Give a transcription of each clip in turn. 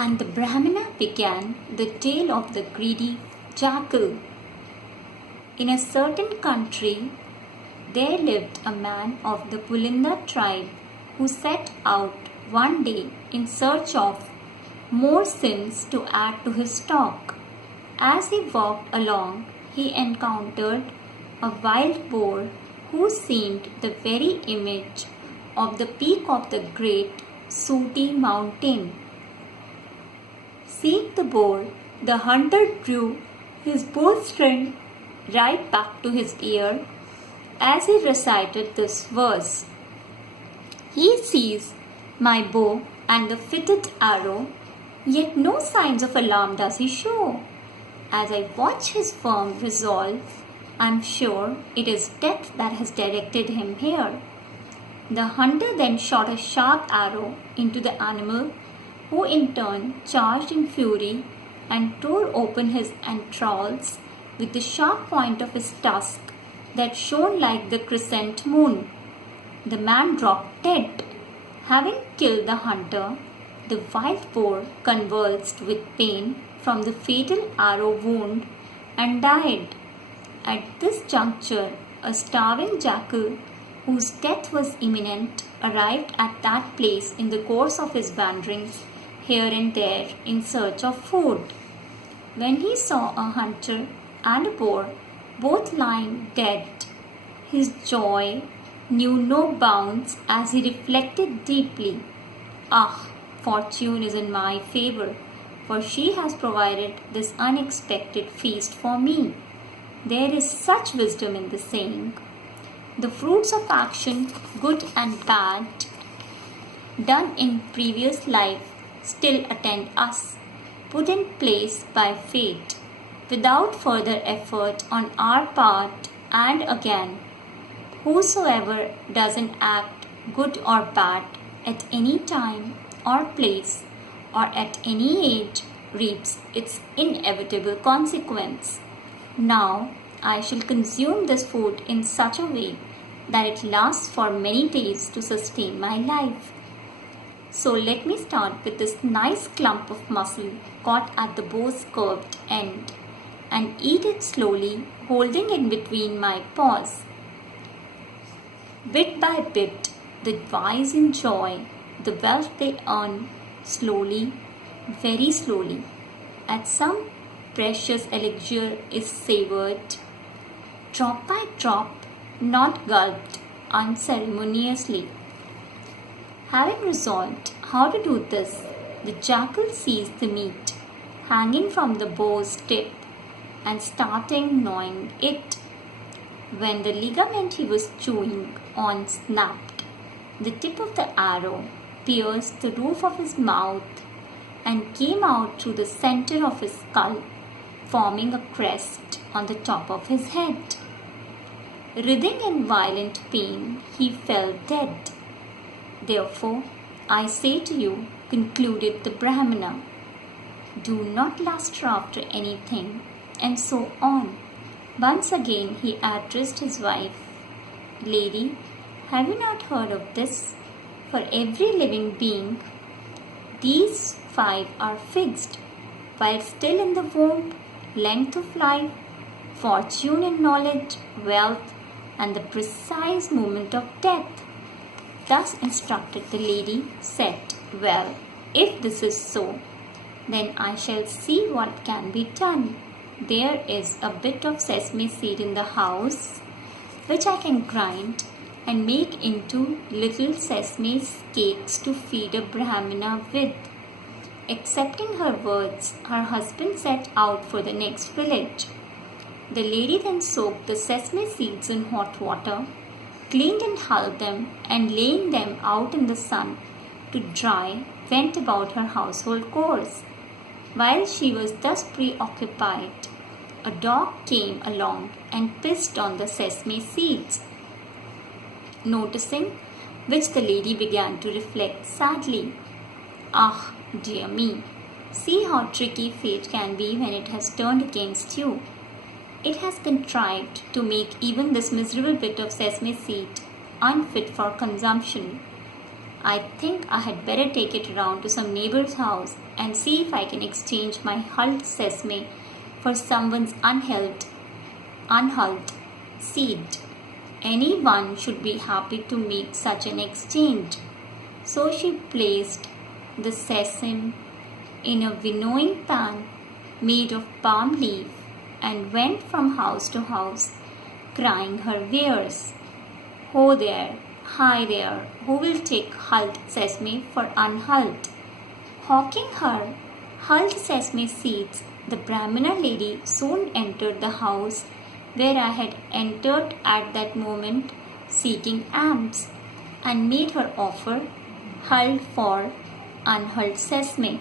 And the Brahmana began the tale of the greedy jackal. In a certain country, there lived a man of the Pulinda tribe who set out one day in search of more sins to add to his stock. As he walked along, he encountered a wild boar who seemed the very image of the peak of the Great Sooty Mountain. Seeing the boar, the hunter drew his bowstring right back to his ear as he recited this verse. He sees my bow and the fitted arrow, yet no signs of alarm does he show. As I watch his firm resolve, I am sure it is death that has directed him here. The hunter then shot a sharp arrow into the animal, who in turn charged in fury and tore open his entrails with the sharp point of his tusk that shone like the crescent moon. The man dropped dead. Having killed the hunter, the wild boar convulsed with pain from the fatal arrow wound and died. At this juncture, a starving jackal, whose death was imminent, arrived at that place in the course of his wanderings here and there in search of food. When he saw a hunter and a boar both lying dead, his joy knew no bounds as he reflected deeply, "Ah, fortune is in my favor, for she has provided this unexpected feast for me." There is such wisdom in the saying, "The fruits of action, good and bad, done in previous life, still attend us, put in place by fate, without further effort on our part, and again, whosoever doesn't act good or bad at any time or place or at any age reaps its inevitable consequence. Now I shall consume this food in such a way that it lasts for many days to sustain my life. So let me start with this nice clump of muscle caught at the bow's curved end and eat it slowly, holding it between my paws. Bit by bit, the wise enjoy the wealth they earn slowly, very slowly. At some precious elixir is savored, drop by drop, not gulped unceremoniously. Having resolved how to do this, the jackal seized the meat hanging from the bow's tip and starting gnawing it. When the ligament he was chewing on snapped, the tip of the arrow pierced the roof of his mouth and came out through the center of his skull, forming a crest on the top of his head. Writhing in violent pain, he fell dead. Therefore, I say to you, concluded the Brahmana, do not lust after anything, and so on. Once again he addressed his wife, Lady, have you not heard of this? For every living being, these 5 are fixed, while still in the womb: length of life, fortune and knowledge, wealth, and the precise moment of death. Thus instructed the lady said, Well, if this is so, then I shall see what can be done. There is a bit of sesame seed in the house, which I can grind and make into little sesame cakes to feed a Brahmana with. Accepting her words, her husband set out for the next village. The lady then soaked the sesame seeds in hot water, cleaned and hulled them, and laying them out in the sun to dry, went about her household chores. While she was thus preoccupied, a dog came along and pissed on the sesame seeds. Noticing which, the lady began to reflect sadly, Ah, dear me, see how tricky fate can be when it has turned against you. It has contrived to make even this miserable bit of sesame seed unfit for consumption. I think I had better take it around to some neighbor's house and see if I can exchange my hulled sesame for someone's unhulled seed. Anyone should be happy to make such an exchange. So she placed the sesame in a winnowing pan made of palm leaf and went from house to house crying her wares. Ho there, hi there, who will take hulled sesame for unhulled? Hawking her hulled sesame seeds, the Brahmana lady soon entered the house where I had entered at that moment seeking alms, and made her offer hulled for unhulled sesame.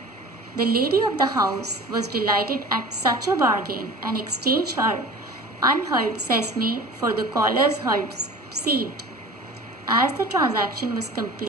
The lady of the house was delighted at such a bargain and exchanged her unhulled sesame for the caller's hulled seed. As the transaction was complete,